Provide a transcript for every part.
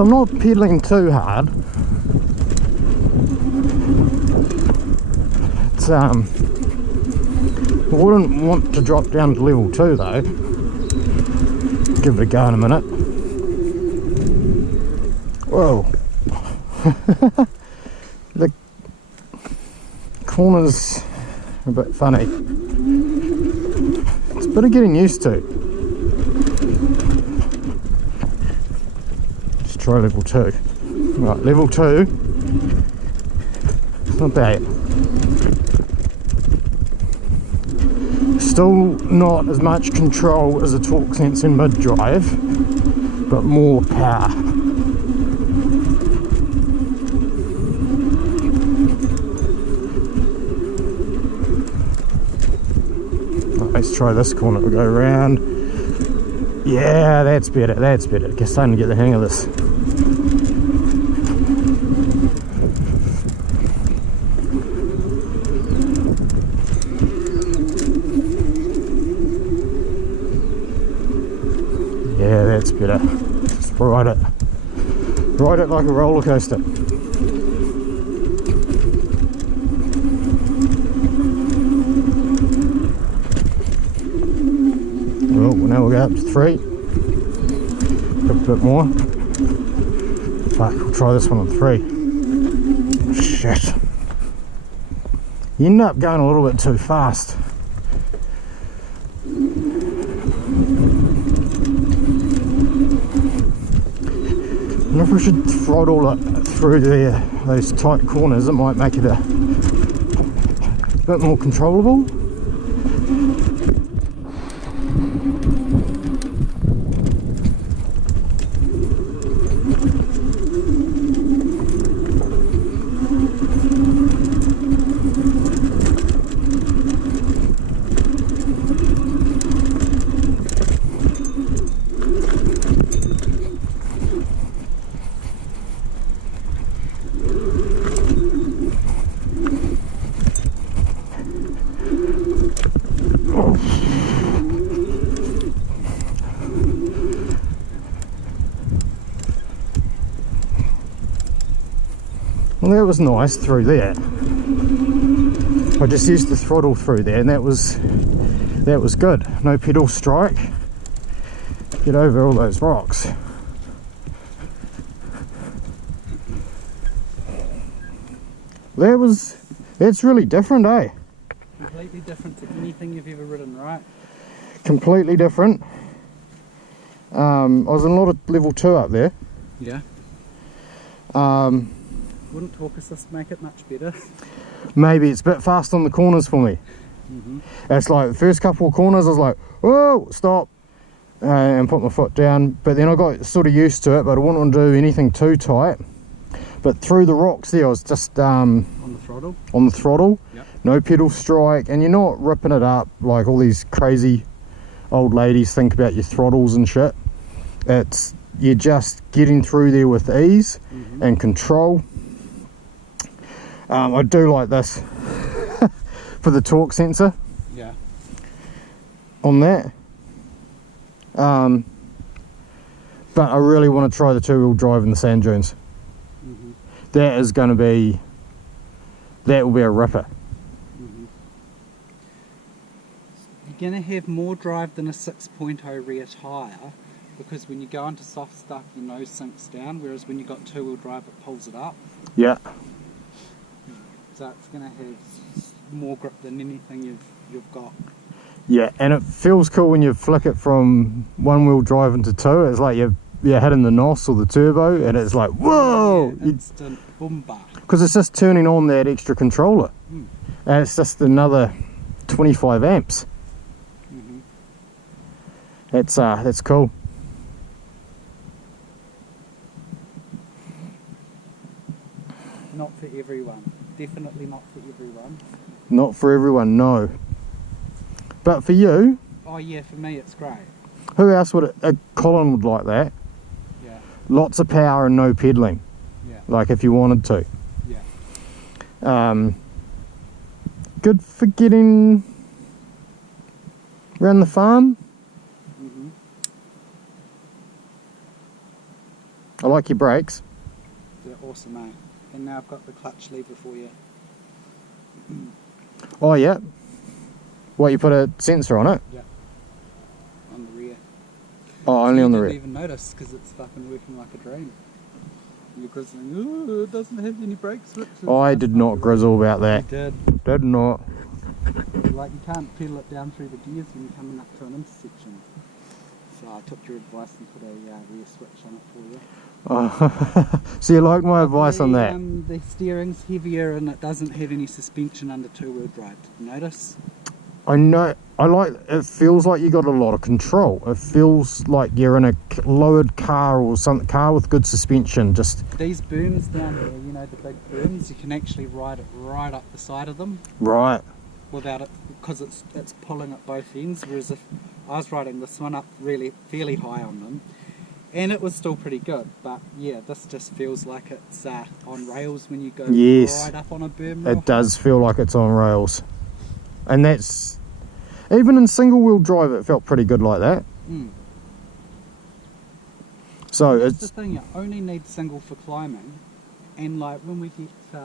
So I'm not pedaling too hard. It's I wouldn't want to drop down to level 2 though. Give it a go in a minute. Whoa. The corners are a bit funny. It's a bit of getting used to. Let's try level 2. Right, level 2. It's not bad. Still not as much control as a torque sense in mid-drive, but more power. Let's try this corner. We'll go around. Yeah, that's better. That's better. Just starting to get the hang of this. Yeah, that's better. Just ride it like a roller coaster. Well, now we'll go up to 3. A bit more. Fuck, we'll try this one on 3. Shit. You end up going a little bit too fast. I wonder if we should throttle it through there, those tight corners. It might make it a bit more controllable. Well, that was nice through there. I just used the throttle through there, and that was good. No pedal strike. Get over all those rocks. That's really different, eh? Completely different to anything you've ever ridden, right? Completely different. I was in a lot of level 2 up there. Yeah. Wouldn't torque assist make it much better? Maybe it's a bit fast on the corners for me. It's like the first couple of corners I was like, whoa, stop, and put my foot down, but then I got sort of used to it, but I wouldn't want to do anything too tight. But through the rocks there I was just on the throttle, yep. No pedal strike, and you're not ripping it up like all these crazy old ladies think about your throttles and shit. You're just getting through there with ease and control. I do like this for the torque sensor. Yeah. On that. But I really want to try the 2-wheel drive in the sand dunes. That will be a ripper. You're going to have more drive than a 6.0 rear tyre, because when you go into soft stuff your nose sinks down, whereas when you've got 2-wheel drive it pulls it up. Yeah. So it's going to have more grip than anything you've got. Yeah, and it feels cool when you flick it from 1-wheel drive into 2. It's like you're hitting the NOS or the turbo, and it's like, whoa! Yeah, instant boom bar. Because it's just turning on that extra controller. And it's just another 25 amps. That's cool. Not for everyone. Definitely not for everyone. Not for everyone, no. But for you... Oh yeah, for me it's great. Who else would... Colin would like that. Yeah. Lots of power and no pedaling. Yeah. Like if you wanted to. Yeah. Good for getting around the farm. I like your brakes. They're awesome, eh? And now I've got the clutch lever for you. Oh yeah. What, you put a sensor on it? Yeah. On the rear. Oh, only on the You rear. didn't even notice because it's fucking working like a dream. You're grizzling, ooh, it doesn't have any brake switches. I did not grizzle about that. You did. Did not. Like, you can't pedal it down through the gears when you're coming up to an intersection. So I took your advice and put a rear switch on it for you. Oh. So you like my advice on that? The steering's heavier and it doesn't have any suspension under two-wheel drive. Did you notice? I know. I like. It feels like you got a lot of control. It feels like you're in a lowered car or some car with good suspension. Just these berms down here, you know, the big berms, you can actually ride it right up the side of them. right. Without it, because it's pulling at both ends. Whereas if I was riding this one up really fairly high on them, and it was still pretty good. But yeah, this just feels like it's on rails when you go Yes. right up on a berm. It does feel like it's on rails, and that's even in single wheel drive. It felt pretty good like that. So That's the it's thing. You only need single for climbing, and like when we get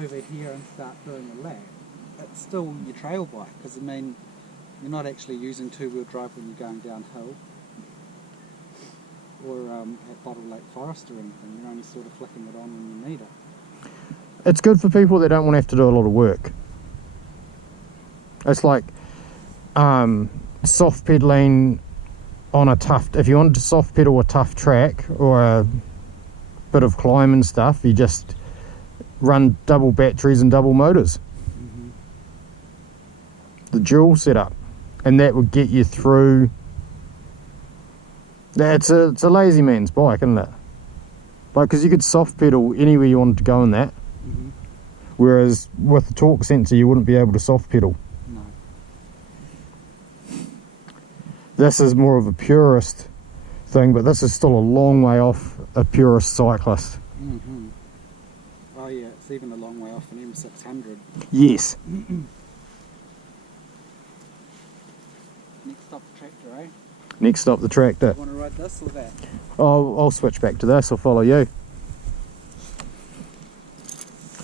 over here and start doing a lap, it's still your trail bike, because I mean you're not actually using two-wheel drive when you're going downhill or at Bottle Lake Forest or anything. You're only sort of flicking it on when you need it. it's good for people that don't want to have to do a lot of work. It's like soft pedaling on a tough. If you want to soft pedal a tough track or a bit of climb and stuff, you just run double batteries and double motors. The dual setup, and that would get you through. It's a lazy man's bike, isn't it? Like, because you could soft pedal anywhere you wanted to go in that, whereas with the torque sensor you wouldn't be able to soft pedal. No. This is more of a purist thing, but this is still a long way off a purist cyclist. Oh yeah, it's even a long way off an M600. Yes. Next stop the tractor, eh? Next stop the tractor. Want to ride this or that? I'll switch back to this. I'll follow you.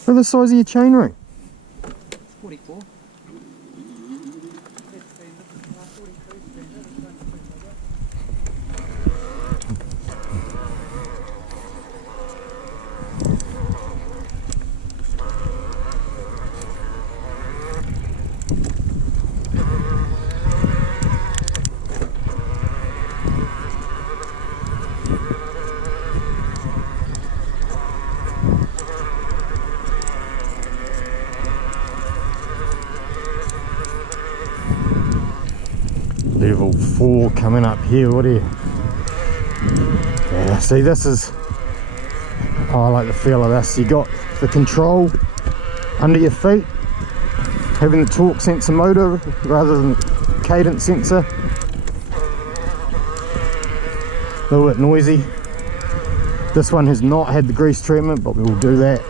Look at the size of your chainring. It's 44. Level 4 coming up here, what do you? Yeah, see, this is, oh, I like the feel of this. You got the control under your feet, having the torque sensor motor rather than cadence sensor. A little bit noisy. This one has not had the grease treatment, but we will do that.